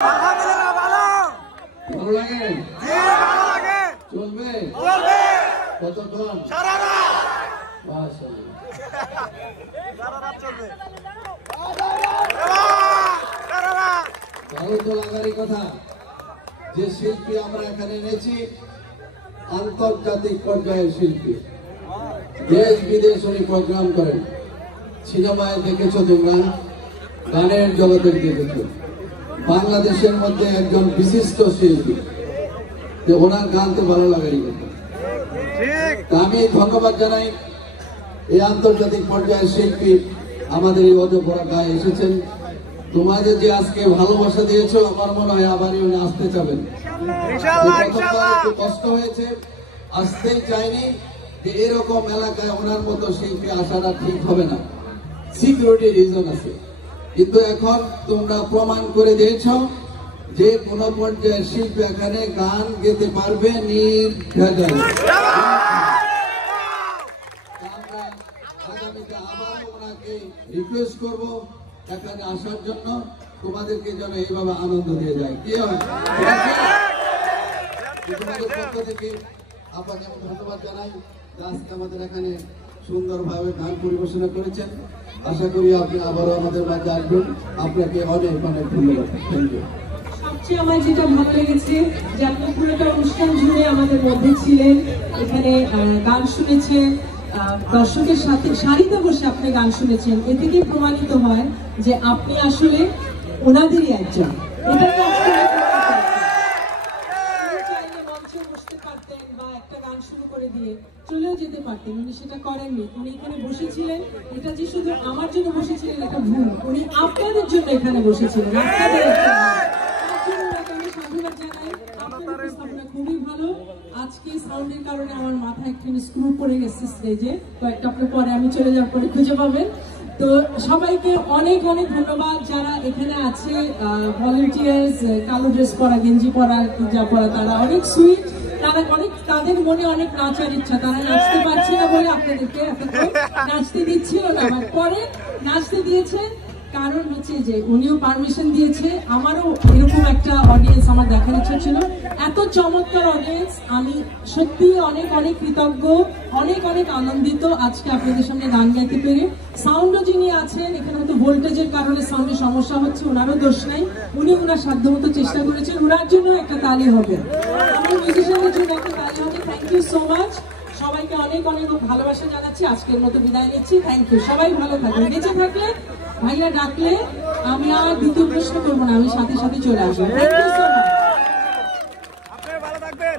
ভালো লাগে? চলবে কতক্ষণ? ভালো তো লাগারই কথা। যে শিল্পী আমরা এখানে এনেছি আন্তর্জাতিক পর্যায়ের শিল্পী, দেশ বিদেশ উনি প্রোগ্রাম করেন। সিনেমায় দেখেছো তোমরা, গানের জগতের দেখেছো। বাংলাদেশের মধ্যে একজন বিশিষ্ট শিল্পী, যে ওনার গান তো ভালো লাগারই কথা। আমি ধন্যবাদ জানাই এই আন্তর্জাতিক পর্যায়ের শিল্পী আমাদের এই অজপরা গায়ে এসেছেন। তোমাদের যে আজকে ভালোবাসা দিয়েছো, আমার মনে হয় আবারই উনি আসতে চাবেন। একটু কষ্ট হয়েছে, আসতেই চাইনি যে এরকম এলাকায় ওনার মতো শিল্পী আসাটা ঠিক হবে না, সিকিউরিটি রিজন আছে। কিন্তু এখন তোমরা প্রমাণ করে দিয়েছ যে কোন পর্যায়ের শিল্পী এখানে গান গেতে পারবে নির্ভেজাল। আগামীতে আবার ওনাকে রিকোয়েস্ট করব এখানে আসার জন্য, তোমাদেরকে যেন এইভাবে আনন্দ দিয়ে যায়। কি হয় তোমাদের পক্ষ থেকে আপনাকে আমি ধন্যবাদ জানাই। আজকে আমাদের এখানে সুন্দরভাবে গান পরিবেশনা করেছেন। আশা করি আপনি আবারও আমাদের মাঝে আসবেন। আপনাকে অনেক অনেক ধন্যবাদ। Thank you. সবচেয়ে আমার যেটা ভালো লেগেছে যে আপনি পুরোটা অনুষ্ঠান জুড়ে আমাদের মধ্যে ছিলেন, এখানে গান শুনেছেন, দর্শকের সাথে সারিতে বসে আপনি গান শুনেছেন। এ থেকেই প্রমাণিত হয় যে আপনি আসলে ওনাদেরই একজন। এটা মঞ্চে বসতে পারতেন বা একটা গান শুরু করে দিয়ে চলেও যেতে পারতেন, উনি সেটা করেননি। উনি এখানে বসেছিলেন, এটা যে শুধু আমার জন্য বসেছিলেন এটা ভুল, উনি আপনাদের জন্য এখানে বসেছিলেন। আপনাদের সাধুবাদ জানাই। আপনার উপস্থাপনা খুবই ভালো। আজকে সাউন্ডের কারণে আমার মাথায় একটু স্ক্রু পড়ে গেছে স্টেজে, কয়েকটা আপনার পরে আমি চলে যাওয়ার পরে খুঁজে পাবেন। তো সবাইকে অনেক অনেক ধন্যবাদ যারা এখানে আছে, ভলেন্টিয়ার্স, কালো ড্রেস পরা, গেঞ্জি পরা, যা পরা, তারা অনেক সুইট। তারা অনেক, তাদের মনে অনেক নাচার ইচ্ছা, তারা নাচতে পারছে না বলে আপনাদেরকে নাচতে দিচ্ছিল না, পরে নাচতে দিয়েছে। কারণ হচ্ছে যে উনিও পারমিশন দিয়েছে। আমারও এরকম একটা অডিয়েন্স আমার দেখার ইচ্ছা ছিল, এত চমৎকার অডিয়েন্স। আমি সত্যি অনেক অনেক কৃতজ্ঞ, অনেক অনেক আনন্দিত আজকে আপনাদের সামনে গান গাইতে পেরে। সাউন্ডও যিনি আছেন এখানে হয়তো ভোল্টেজের কারণে সাউন্ডের সমস্যা হচ্ছে, ওনারও দোষ নাই, উনি ওনার সাধ্যমতো চেষ্টা করেছেন। ওনার জন্য একটা তালি হবে, আমাদের মিউজিশিয়ানদের জন্য একটা তালি হবে। Thank you so much. সবাইকে অনেক অনেক ভালোবাসা জানাচ্ছি। আজকের মতো বিদায় নিচ্ছি। Thank you. সবাই ভালো থাকবেন। বেঁচে থাকলে ভাইয়া ডাকলে আমি আর দ্বিতীয় প্রশ্ন করবো না, আমি সাথে সাথে চলে আসবো। Thank you so much. আপনি ভালো থাকবেন।